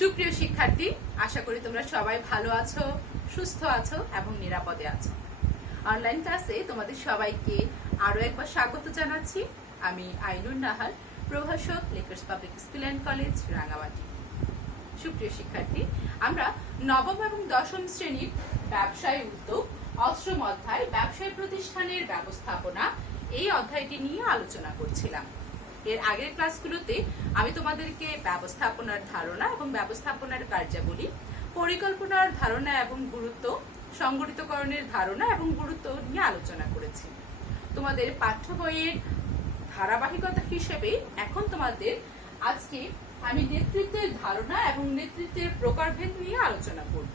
সুপ্রিয় শিক্ষার্থী, আশা করি তোমরা সবাই ভালো আছো, সুস্থ আছো এবং নিরাপদে আছো। অনলাইন ক্লাসে তোমাদের সবাইকে আরো একবার স্বাগত জানাচ্ছি। আমি আইনুর নাহার, প্রভাষক, Lakers public school and college, Rangamati. সুপ্রিয় শিক্ষার্থী, আমরা নবম এবং দশম শ্রেণীর ব্যবসায় উদ্যোগ অষ্টম অধ্যায় ব্যবসায় প্রতিষ্ঠানের ব্যবস্থাপনা এই অধ্যায়টি নিয়ে আলোচনা করছিলাম। এর আগের ক্লাসগুলোতে আমি তোমাদেরকে ব্যবস্থাপনার ধারণা এবং ব্যবস্থাপনার কার্যাবলী, পরিকল্পনার ধারণা এবং গুরুত্ব, সংগঠিতকরণের ধারণা এবং গুরুত্ব নিয়ে আলোচনা করেছি। তোমাদের পাঠ্য বইয়ের ধারাবাহিকতা হিসেবে এখন তোমাদের আজকে আমি নেতৃত্বের ধারণা এবং নেতৃত্বের প্রকারভেদ নিয়ে আলোচনা করব।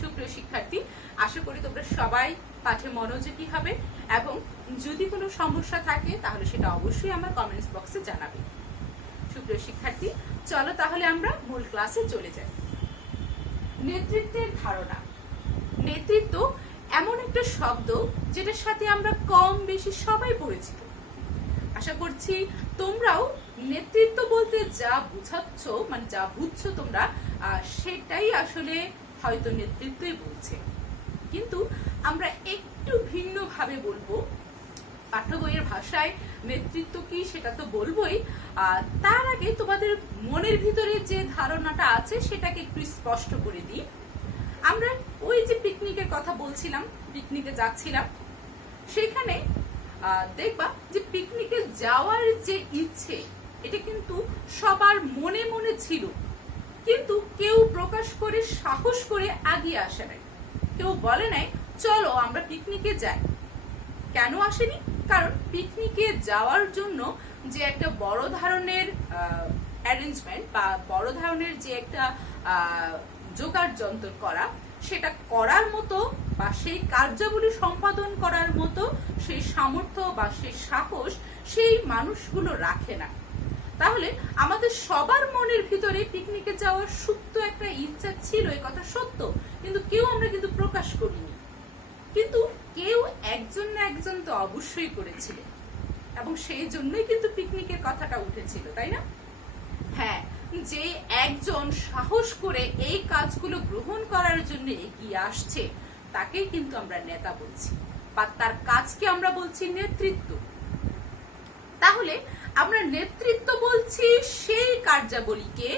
সুপ্রিয় শিক্ষার্থী, আশা করি তোমরা সবাই পাঠে মনোযোগী হবে এবং যদি কোনো সমস্যা থাকে তাহলে সেটা অবশ্যই আমার কমেন্টস বক্সে জানাবে। সুপ্রিয় শিক্ষার্থী, চলো তাহলে আমরা মূল ক্লাসে চলে যাই। নেতৃত্বের ধারণা। নেতৃত্ব এমন একটা শব্দ যেটার সাথে আমরা কম বেশি সবাই পরিচিত। আশা করছি তোমরাও নেতৃত্ব বলতে যা বুঝাচ্ছ, মানে যা বুঝছো তোমরা, সেটাই আসলে হয়তো নেতৃত্বই বলছে। কিন্তু আমরা একটু ভিন্ন ভাবে বলবো। পাঠ্য বইয়ের ভাষায় নেতৃত্ব কি সেটা তো বলবোই, তার আগে তোমাদের মনের ভিতরে যে ধারণাটা আছে সেটাকে একটু স্পষ্ট করে দিই। আমরা ওই যে পিকনিকের কথা বলছিলাম, পিকনিকে যাচ্ছিলাম, সেখানে দেখবা যে পিকনিকে যাওয়ার যে ইচ্ছে এটা কিন্তু সবার মনে মনে ছিল, কিন্তু কেউ প্রকাশ করে সাহস করে এগিয়ে আসে নাই। কেউ বলে নাই চলো আমরা পিকনিকে যাই। কেন আসেনি? কারণ পিকনিকে যাওয়ার জন্য যে একটা বড় ধরনের অ্যারেঞ্জমেন্ট বা বড় ধরনের যে একটা জোগাড় যন্ত্র করা, সেটা করার মতো বা সেই কার্যাবলী সম্পাদন করার মতো সেই সামর্থ্য বা সেই সাহস সেই মানুষগুলো রাখে না। তাহলে আমাদের সবার মনের ভিতরে পিকনিকে যাওয়ার সুপ্ত একটা ইচ্ছা ছিল, এই কথা সত্য, কিন্তু কেউ আমরা কিন্তু প্রকাশ করিনি। কিন্তু কেউ একজন না একজন তো অবশ্যই করেছিল এবং সেই জন্যই কিন্তু পিকনিকের কথাটা উঠেছিল, তাই না? হ্যাঁ, যে একজন সাহস করে এই কাজগুলো গ্রহণ করার জন্য এগিয়ে আসছে তাকেই কিন্তু আমরা নেতা বলছি, বা তার কাজকে আমরা বলছি নেতৃত্ব। তাহলে আমরা নেতৃত্ব বলছি সেই কার্যাবলীকে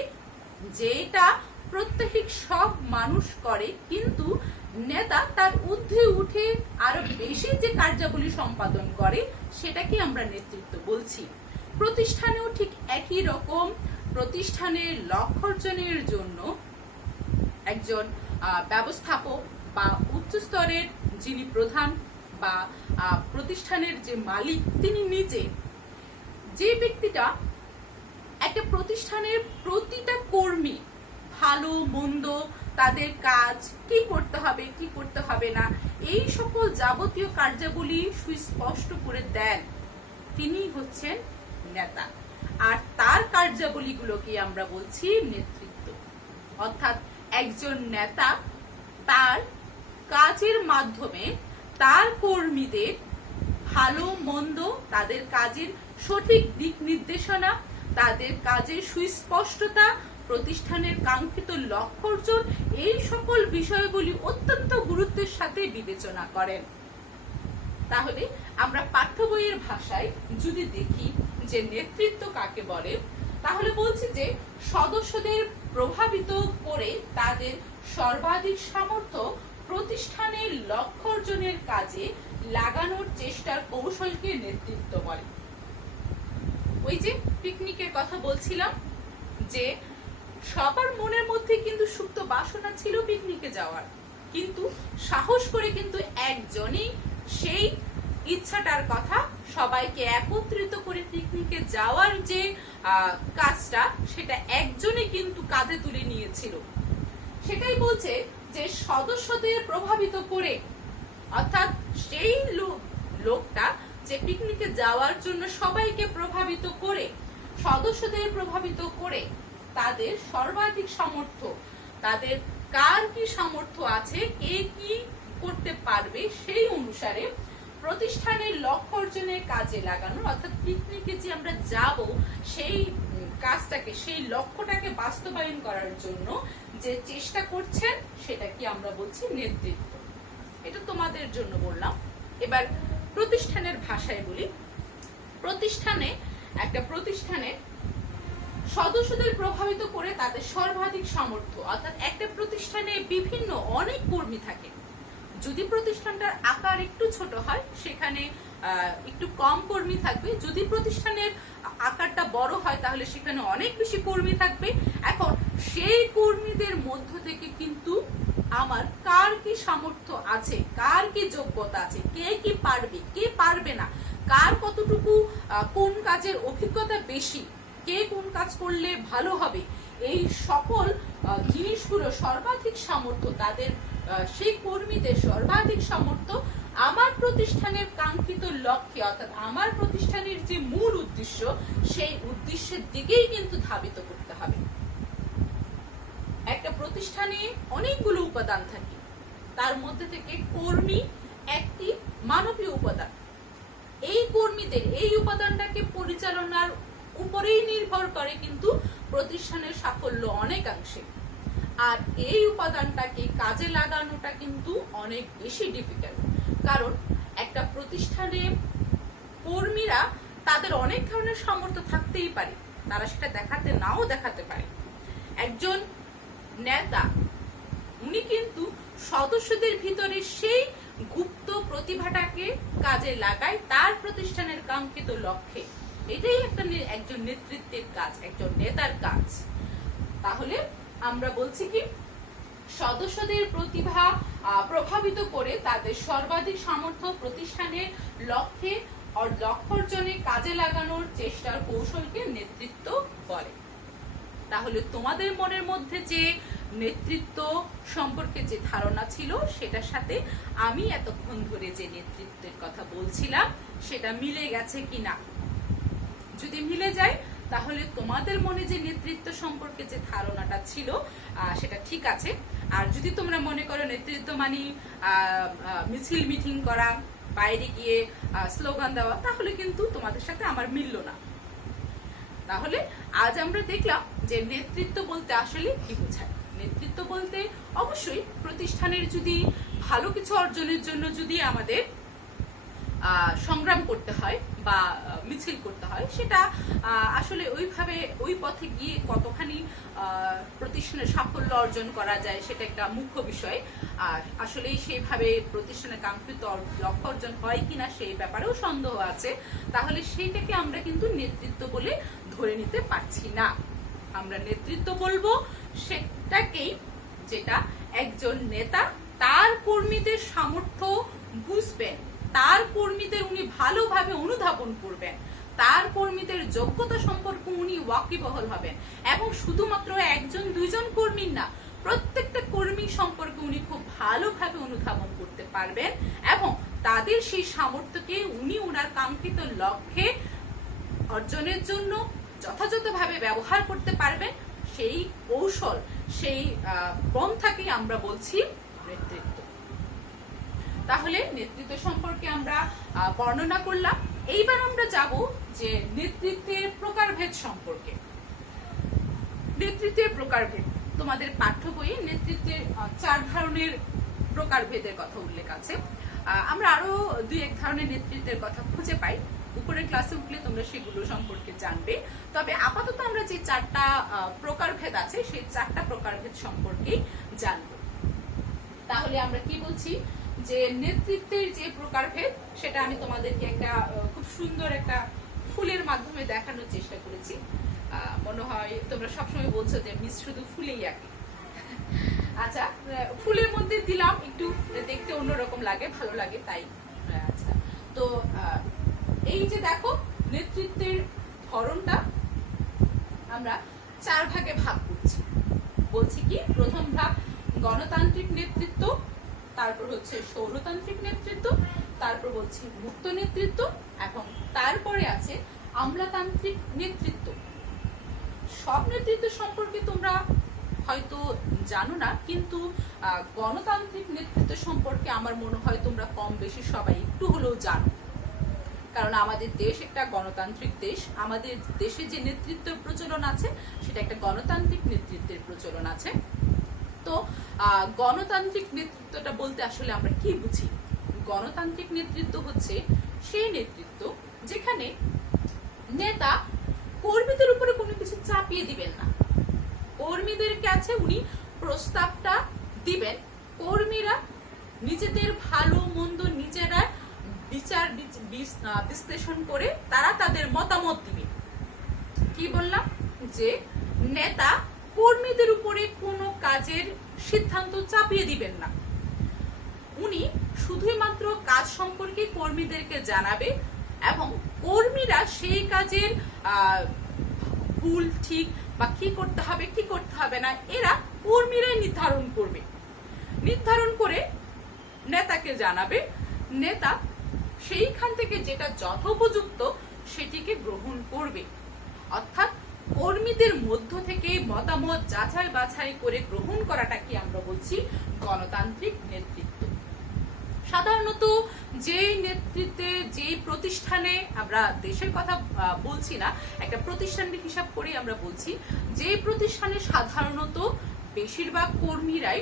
যেটা প্রত্যেক সব মানুষ করে, কিন্তু নেতা তার ঊর্ধ্বে উঠে আরো বেশি যে কার্যাবলী সম্পাদন করে সেটাকে আমরা নেতৃত্ব বলছি। প্রতিষ্ঠানেও ঠিক একই রকম। প্রতিষ্ঠানের লক্ষ্য অর্জনের জন্য একজন ব্যবস্থাপক বা উচ্চ স্তরের যিনি প্রধান বা প্রতিষ্ঠানের যে মালিক, তিনি নিজে, যে ব্যক্তিটা একটা প্রতিষ্ঠানের প্রতিটা কর্মী ভালো মন্দ, তাদের কাজ কি করতে হবে কি করতে হবে না, এই সকল যাবতীয় কার্যাবলী সুস্পষ্ট করে দেন, তিনি হচ্ছেন নেতা। আর তার কার্যাবলীগুলোকে আমরা বলছি নেতৃত্ব। অর্থাৎ একজন নেতা তার কাজের মাধ্যমে তার কর্মীদের ভালো মন্দ, তাদের কাজের সঠিক দিক নির্দেশনা, তাদের কাজের সুস্পষ্টতা, প্রতিষ্ঠানের কাঙ্ক্ষিত লক্ষ্য অর্জন, এই সকল বিষয়গুলি অত্যন্ত গুরুত্বের সাথে বিবেচনা করেন। তাহলে আমরা পাঠ্য বইয়ের ভাষায় যদি দেখি যে নেতৃত্ব কাকে বলে, তাহলে বলছি যে সদস্যদের প্রভাবিত করে তাদের সর্বাধিক সামর্থ্য প্রতিষ্ঠানের লক্ষ্য অর্জনের কাজে লাগানোর চেষ্টার কৌশলকে নেতৃত্ব বলে। ওই যে পিকনিকের কথা বলছিলাম, যে সবার মনের মধ্যে কিন্তু সুপ্ত বাসনা ছিল পিকনিকে যাওয়ার, কিন্তু সাহস করে কিন্তু একজনই সেই ইচ্ছাটার কথা সবাইকে একত্রিত করে পিকনিকে যাওয়ার যে কাজটা, সেটা একজনই কিন্তু কাঁধে তুলে নিয়েছিল। সেটাই বলছে যে সদস্যদের প্রভাবিত করে, অর্থাৎ সেই লোকটা যে পিকনিকে যাওয়ার জন্য সবাইকে প্রভাবিত করে, সদস্যদের প্রভাবিত করে তাদের সর্বাধিক সামর্থ্য, তাদের কার কি সামর্থ্য আছে, কে কি করতে পারবে, সেই অনুসারে প্রতিষ্ঠানের লক্ষ্য অর্জনের কাজে লাগানো। অর্থাৎ পিকনিকে যে আমরা যাব সেই কাজটাকে, সেই লক্ষ্যটাকে বাস্তবায়ন করার জন্য যে চেষ্টা করছেন সেটা কি আমরা বলছি নেতৃত্ব। এটা তোমাদের জন্য বললাম। এবার প্রতিষ্ঠানের ভাষায় বলি। একটা প্রতিষ্ঠানে সদস্যদের প্রভাবিত করে তাদের সর্বাধিক সামর্থ্য, অর্থাৎ একটা প্রতিষ্ঠানে বিভিন্ন অনেক কর্মী থাকে। যদি প্রতিষ্ঠানটার আকার একটু ছোট হয় সেখানে একটু কম কর্মী থাকবে, যদি প্রতিষ্ঠানের আকারটা বড় হয় তাহলে সেখানে অনেক বেশি কর্মী থাকবে। এখন সেই কর্মীদের মধ্য থেকে কিন্তু আমার কার কি সামর্থ্য আছে, কার কি যোগ্যতা আছে, কে কি পারবে, কে পারবে না, কার কতটুকু কোন কাজের অভিজ্ঞতা বেশি, কে কোন কাজ করলে ভালো হবে, এই সকল জিনিসগুলো সর্বাধিক সামর্থ্য তাদের, সেই কর্মীদের সর্বাধিক সামর্থ্য আমার প্রতিষ্ঠানের কাঙ্ক্ষিত লক্ষ্যে, অর্থাৎ আমার প্রতিষ্ঠানের যে মূল উদ্দেশ্য সেই উদ্দেশ্যের দিকেই কিন্তু ধাবিত করতে হবে। একটা প্রতিষ্ঠানে অনেকগুলো উপাদান থাকে, তার মধ্যে থেকে কর্মী একটি মানবীয় উপাদান। এই কর্মীদের এই উপাদানটাকে পরিচালনার উপরেই নির্ভর করে কিন্তু প্রতিষ্ঠানের সাফল্য অনেকাংশে। আর এই উপাদানটাকে কাজে লাগানোটা কিন্তু অনেক বেশি ডিফিকাল্ট, কারণ একটা প্রতিষ্ঠানে কর্মীরা তাদের অনেক ধরনের সামর্থ্য থাকতেই পারে, তারা সেটা নাও দেখাতে পারে। একজন নেতা উনি কিন্তু সদস্যদের ভিতরে সেই গুপ্ত প্রতিভাটাকে কাজে লাগায় তার প্রতিষ্ঠানের কাঙ্ক্ষিত লক্ষ্যে। এটাই একজন নেতৃত্বের কাজ, একজন নেতার কাজ। তাহলে আমরা বলছি কি, সদস্যদের প্রতিভা প্রভাবিত করে তাদের সর্বাধিক সামর্থ্য প্রতিষ্ঠানের লক্ষ্য অর্জনে কাজে লাগানোর চেষ্টার কৌশলকে নেতৃত্ব বলে। তাহলে তোমাদের মনের মধ্যে যে নেতৃত্ব সম্পর্কে যে ধারণা ছিল সেটার সাথে আমি এতক্ষণ ধরে যে নেতৃত্বের কথা বলছিলাম সেটা মিলে গেছে কিনা? যদি মিলে যায় তাহলে তোমাদের মনে যে নেতৃত্ব সম্পর্কে যে ধারণাটা ছিল সেটা ঠিক আছে। আর যদি তোমরা মনে করো নেতৃত্ব মানে মিছিল মিটিং করা, বাইরে গিয়ে স্লোগান দেওয়া, তাহলে কিন্তু তোমাদের সাথে আমার মিলল না। তাহলে আজ আমরা দেখলাম যে নেতৃত্ব বলতে আসলে কি বোঝায়। নেতৃত্ব বলতে অবশ্যই প্রতিষ্ঠানের যদি ভালো কিছু অর্জনের জন্য যদি আমাদের সংগ্রাম করতে হয় বা মিছিল করতে হয়, সেটা আসলে ওইভাবে ওই পথে গিয়ে কতখানি প্রতিষ্ঠানের সাফল্য অর্জন করা যায় সেটা একটা মুখ্য বিষয়। আর আসলে সেইভাবে প্রতিষ্ঠানের কাঙ্ক্ষিত লক্ষ্য অর্জন হয় কিনা সেই ব্যাপারেও সন্দেহ আছে। তাহলে সেইটাকে আমরা কিন্তু নেতৃত্ব বলে ধরে নিতে পারছি না। আমরা নেতৃত্ব বলবো সেটাকেই যেটা একজন নেতা তার কর্মীদের সামর্থ্য বুঝবেন, তার কর্মীদের উনি ভালোভাবে অনুধাবন করবেন, তার কর্মীদের যোগ্যতা সম্পর্কে উনি ওয়াকিবহাল হবেন, এবং শুধুমাত্র একজন দুইজন কর্মীর না, প্রত্যেকটা কর্মী সম্পর্কে উনি খুব ভালোভাবে অনুধাবন করতে পারবেন এবং তাদের সেই সামর্থ্যকে উনি ওনার কাঙ্ক্ষিত লক্ষ্যে অর্জনের জন্য যথাযথভাবে ব্যবহার করতে পারবেন। সেই কৌশল, সেই পন্থাকে আমরা বলছি নেতৃত্ব। তাহলে নেতৃত্ব সম্পর্কে আমরা বর্ণনা করলাম। এইবার আমরা যাব যে নেতৃত্বের প্রকারভেদ সম্পর্কে। নেতৃত্বের প্রকারভেদ, তোমাদের পাঠ্য বইয়ে নেতৃত্বের 4 ধরনের প্রকারভেদের কথা উল্লেখ আছে। আমরা আরো 2-1 ধরনের নেতৃত্বের কথা খুঁজে পাই, উপরের ক্লাসে উঠলে তোমরা সেগুলো সম্পর্কে জানবে। তবে আপাতত আমরা যে 4টা প্রকারভেদ আছে সেই 4টা প্রকারভেদ সম্পর্কে জানবো। তাহলে আমরা কি বলছি যে নেতৃত্বের যে প্রকারভেদ সেটা আমি তোমাদেরকে একটা খুব সুন্দর একটা ফুলের মাধ্যমে দেখানোর চেষ্টা করেছি। মনে হয় তোমরা সবসময় বলছো যে মিস শুধু ফুলেই আঁকে। আচ্ছা, ফুলের মধ্যে দিলাম, একটু দেখতে অন্যরকম লাগে, ভালো লাগে তাই। আচ্ছা, তো এই যে দেখো নেতৃত্বের ধরনটা আমরা 4 ভাগে ভাগ করছি। বলছি কি, প্রথম ভাগ গণতান্ত্রিক নেতৃত্ব, তারপর হচ্ছে সৌরতান্ত্রিক নেতৃত্ব, তারপর বলছি মুক্ত নেতৃত্ব, এবং তারপরে আছে আমলাতান্ত্রিক নেতৃত্ব। সব নেতৃত্ব সম্পর্কে তোমরা হয়তো জানো না, কিন্তু গণতান্ত্রিক নেতৃত্ব সম্পর্কে আমার মনে হয় তোমরা কম বেশি সবাই একটু হলেও জানো। কারণ আমাদের দেশ একটা গণতান্ত্রিক দেশ। আমাদের দেশে যে নেতৃত্বের প্রচলন আছে সেটা একটা গণতান্ত্রিক নেতৃত্বের প্রচলন আছে। তো গণতান্ত্রিক নেতৃত্বটা বলতে আসলে আমরা কি বুঝি? গণতান্ত্রিক নেতৃত্ব হচ্ছে সেই নেতৃত্ব যেখানে নেতা কর্মীদের উপরে কোনো কিছু চাপিয়ে দিবেন না। কর্মীদের কাছে উনি প্রস্তাবটা দিবেন, কর্মীরা নিজেদের ভালো মন্দ নিজেরা বিচার বিশ্লেষণ করে তারা তাদের মতামত দিবে। কি বললাম? যে নেতা কর্মীদের উপরে কোনো কাজের সিদ্ধান্ত চাপিয়ে দিবেন না। উনি শুধুই মাত্র কাজ সম্পর্কে কর্মীদেরকে জানাবে এবং কর্মীরা সেই কাজের ভুল ঠিক বা কি করতে হবে কি করতে হবে না এরা কর্মীরাই নির্ধারণ করবে। নির্ধারণ করে নেতাকে জানাবে, নেতা সেইখান থেকে যেটা যথোপযুক্ত সেটিকে গ্রহণ করবে। অর্থাৎ কর্মীদের মধ্য থেকে মতামত যাচাই বাছাই করে গ্রহণ করাটা কি আমরা বলছি গণতান্ত্রিক নেতৃত্ব। সাধারণত যে নেতৃত্বে যে প্রতিষ্ঠানে, আমরা দেশের কথা বলছি না, একটা প্রতিষ্ঠানের হিসাব করে আমরা বলছি, যে প্রতিষ্ঠানে সাধারণত বেশিরভাগ কর্মীরাই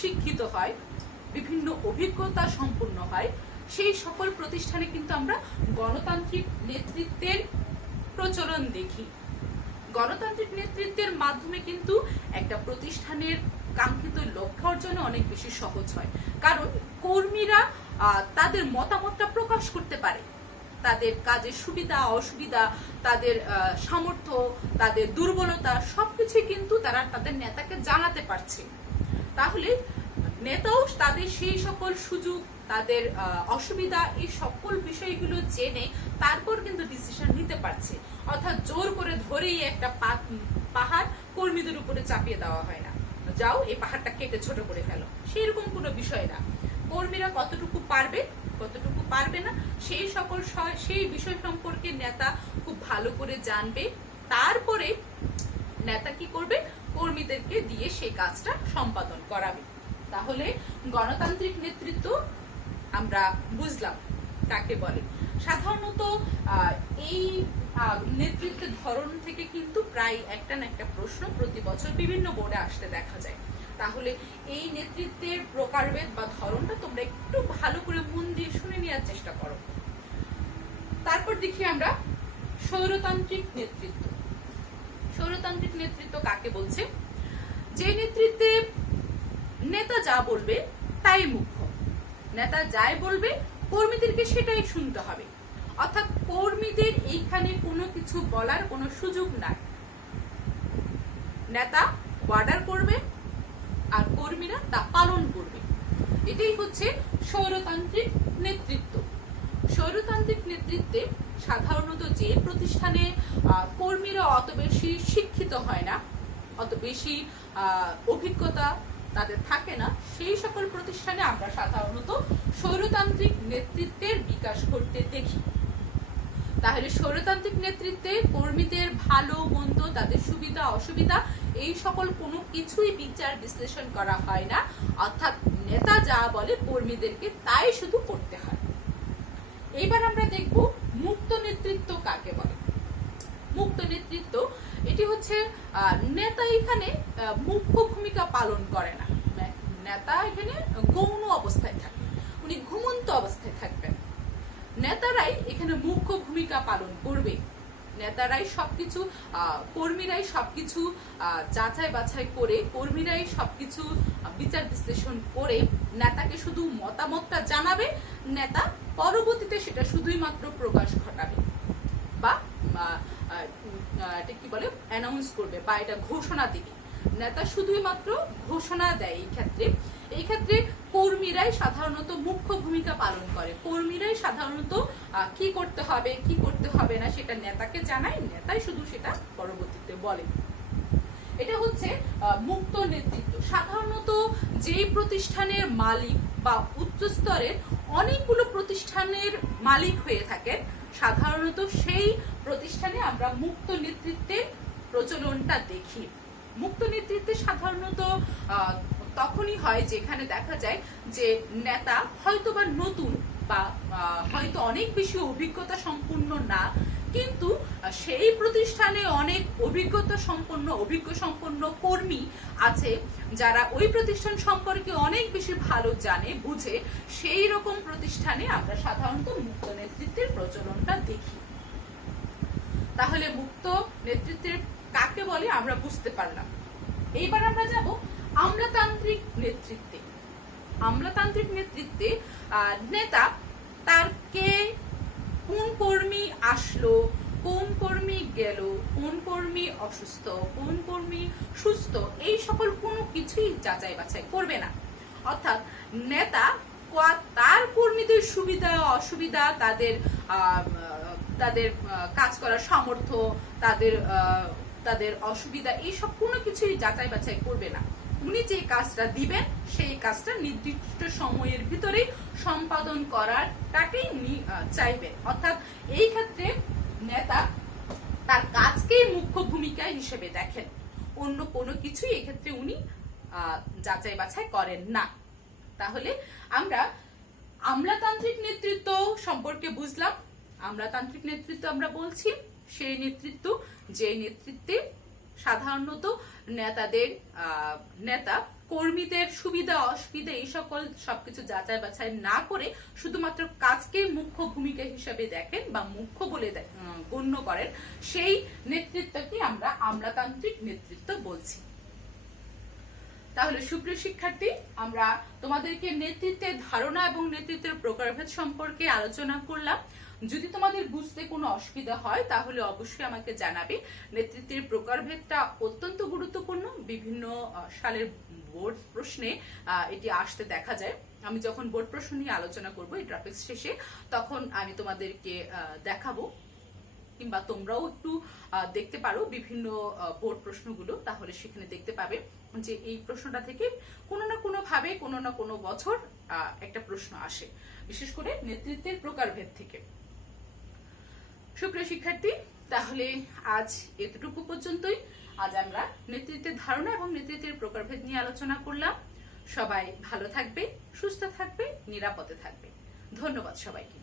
শিক্ষিত হয়, বিভিন্ন অভিজ্ঞতা সম্পন্ন হয়, সেই সকল প্রতিষ্ঠানে কিন্তু আমরা গণতান্ত্রিক নেতৃত্বের প্রচলন দেখি। গণতান্ত্রিক নেতৃত্বের মাধ্যমে কিন্তু একটা প্রতিষ্ঠানের কাঙ্ক্ষিত লক্ষ্য অর্জনে অনেক বেশি সহজ হয়, কারণ কর্মীরা তাদের মতামতটা প্রকাশ করতে পারে, তাদের কাজের সুবিধা অসুবিধা, তাদের সামর্থ্য, তাদের দুর্বলতা সবকিছু কিন্তু তারা তাদের নেতাকে জানাতে পারছে। তাহলে নেতাও তাদের সেই সকল সুযোগ, তাদের অসুবিধা, এই সকল বিষয়গুলো জেনে তারপর কিন্তু ডিসিশন নিতে পারছে। অর্থাৎ জোর করে ধরেই একটা পাহাড় কর্মীদের উপরে চাপিয়ে দেওয়া হয় না, যাও এই পাহাড়টা কেটে ছোট করে ফেলো, সেরকম কোনো বিষয় না। কর্মীরা কতটুকু পারবে কতটুকু পারবে না সেই বিষয় সম্পর্কে নেতা খুব ভালো করে জানবে। তারপরে নেতা কি করবে? কর্মীদেরকে দিয়ে সেই কাজটা সম্পাদন করাবে। তাহলে গণতান্ত্রিক নেতৃত্ব আমরা বুঝলাম কাকে বলে। সাধারণত এই নেতৃত্বের ধরন থেকে কিন্তু প্রায় একটা না একটা প্রশ্ন প্রতি বছর বিভিন্ন বোর্ডে আসতে দেখা যায়। তাহলে এই নেতৃত্বের প্রকারভেদ বা ধরনটা তোমরা একটু ভালো করে মন দিয়ে শুনে নেওয়ার চেষ্টা করো। তারপর দেখি আমরা স্বৈরতান্ত্রিক নেতৃত্ব। স্বৈরতান্ত্রিক নেতৃত্ব কাকে বলছে? যে নেতৃত্বে নেতা যা বলবে তাই মুখ্য, নেতা যাই বলবে কর্মীদেরকে সেটাই শুনতে হবে। অর্থাৎ কর্মীদের এইখানে কোনো কিছু বলার কোনো সুযোগ নাই। নেতা অর্ডার করবে আর কর্মীরা তা পালন করবে। এটাই হচ্ছে স্বৈরতান্ত্রিক নেতৃত্ব। স্বৈরতান্ত্রিক নেতৃত্বে সাধারণত যে প্রতিষ্ঠানে কর্মীরা অত বেশি শিক্ষিত হয় না, অত বেশি অভিজ্ঞতা তাদের থাকে না, সেই সকল প্রতিষ্ঠানে আমরা সাধারণত স্বৈরতান্ত্রিক নেতৃত্বের বিকাশ করতে দেখি। তাহলে স্বৈরতান্ত্রিক নেতৃত্বে কর্মীদের ভালো মন্দ, তাদের সুবিধা অসুবিধা এই সকল কোনো কিছুই বিচার বিশ্লেষণ করা হয় না। অর্থাৎ নেতা যা বলে কর্মীদেরকে তাই শুধু করতে হয়। এবার আমরা দেখব মুক্ত নেতৃত্ব কাকে বলে। মুক্ত নেতৃত্ব এটি হচ্ছে নেতা এখানে মুখ্য ভূমিকা পালন করে না। নেতা এখানে গৌণ অবস্থায় থাকে, উনি ঘুমন্ত অবস্থায় থাকবেন। নেতারাই এখানে মুখ্য ভূমিকা পালন করবে। নেতারাই সবকিছু, কর্মীরাই সবকিছু যাচাই বাছাই করে, কর্মীরাই সবকিছু বিচার বিশ্লেষণ করে নেতাকে শুধু মতামতটা জানাবে। নেতা পরবর্তীতে সেটা শুধুই মাত্র প্রকাশ ঘটাবে বা এটা কি বলে অ্যানাউন্স করবে বা এটা ঘোষণা দিবে। নেতা শুধুই মাত্র ঘোষণা দেয়। এই ক্ষেত্রে কর্মীরাই সাধারণত মুখ্য ভূমিকা পালন করে। কর্মীরাই সাধারণত কি করতে হবে কি করতে হবে না সেটা নেতাকে জানায়, নেতাই শুধু সেটা পরবর্তীতে বলে। এটা হচ্ছে মুক্ত নেতৃত্ব। সাধারণত যেই প্রতিষ্ঠানের মালিক বা উচ্চ স্তরের অনেকগুলো প্রতিষ্ঠানের মালিক হয়ে থাকেন, সাধারণত সেই প্রতিষ্ঠানে আমরা মুক্ত নেতৃত্বের প্রচলনটা দেখি। মুক্ত নেতৃত্বে সাধারণত তখনই হয় যেখানে দেখা যায় যে নেতা হয়তোবা নতুন বা হয়তো অনেক বেশি অভিজ্ঞতা সম্পন্ন না, কিন্তু সেই প্রতিষ্ঠানে অনেক অভিজ্ঞ সম্পন্ন কর্মী আছে যারা ওই প্রতিষ্ঠান সম্পর্কে অনেক বেশি ভালো জানে বুঝে, সেই রকম প্রতিষ্ঠানে আমরা সাধারণত মুক্ত নেতৃত্বের প্রচলনটা দেখি। তাহলে মুক্ত নেতৃত্বের কাকে বলে আমরা বুঝতে পারলাম। এইবার আমরা যাব আমলাতান্ত্রিক নেতৃত্বে। আমলাতান্ত্রিক নেতৃত্বে নেতা তার কে, কোন কর্মী আসলো, কোন কর্মী গেল, কোন কর্মী অসুস্থ, কোন কর্মী সুস্থ, এই সকল কোনো কিছুই যাচাই বাছাই করবে না। অর্থাৎ নেতা তার কর্মীদের সুবিধা অসুবিধা, তাদের কাজ করার সামর্থ্য, তাদের অসুবিধা, এইসব কোনো কিছুই যাচাই বাছাই করবে না। উনি যে কাজটা দিবেন সেই কাজটা নির্দিষ্ট সময়ের ভিতরে সম্পাদন করাটাকেই উনি চাইবেন। অর্থাৎ এই ক্ষেত্রে নেতা তার কাজকেই মুখ্য ভূমিকা হিসেবে দেখেন, অন্য কোনো কিছুই এক্ষেত্রে উনি যাচাই বাছাই করেন না। তাহলে আমরা আমলাতান্ত্রিক নেতৃত্ব সম্পর্কে বুঝলাম। আমলাতান্ত্রিক নেতৃত্ব আমরা বলছি সেই নেতৃত্ব যে নেতৃত্বে সাধারণত নেতা কর্মীদের সুবিধা অসুবিধা এই সকল সবকিছু যাচাই বাছাই না করে শুধুমাত্র কাজকে মুখ্য ভূমিকা হিসেবে দেখেন বা মুখ্য বলে গণ্য করেন, সেই নেতৃত্বকে আমরা আমলাতান্ত্রিক নেতৃত্ব বলছি। তাহলে সুপ্রিয় শিক্ষার্থী, আমরা তোমাদেরকে নেতৃত্বের ধারণা এবং নেতৃত্বের প্রকারভেদ সম্পর্কে আলোচনা করলাম। যদি তোমাদের বুঝতে কোনো অসুবিধা হয় তাহলে অবশ্যই আমাকে জানাবে। নেতৃত্বের প্রকারভেদটা অত্যন্ত গুরুত্বপূর্ণ, বিভিন্ন সালের বোর্ড প্রশ্নে এটি আসতে দেখা যায়। আমি যখন বোর্ড প্রশ্ন নিয়ে আলোচনা করবো এই টপিক শেষে, তখন আমি তোমাদেরকে দেখাবো, কিংবা তোমরাও একটু দেখতে পারো বিভিন্ন বোর্ড প্রশ্নগুলো, তাহলে সেখানে দেখতে পাবে যে এই প্রশ্নটা থেকে কোনো না কোনো ভাবে কোনো না কোনো বছর একটা প্রশ্ন আসে, বিশেষ করে নেতৃত্বের প্রকারভেদ থেকে। সুপ্রিয় শিক্ষার্থী, তাহলে আজ এতটুকু পর্যন্তই। আজ আমরা নেতৃত্বের ধারণা এবং নেতৃত্বের প্রকারভেদ নিয়ে আলোচনা করলাম। সবাই ভালো থাকবে, সুস্থ থাকবে, নিরাপদে থাকবে। ধন্যবাদ সবাইকে।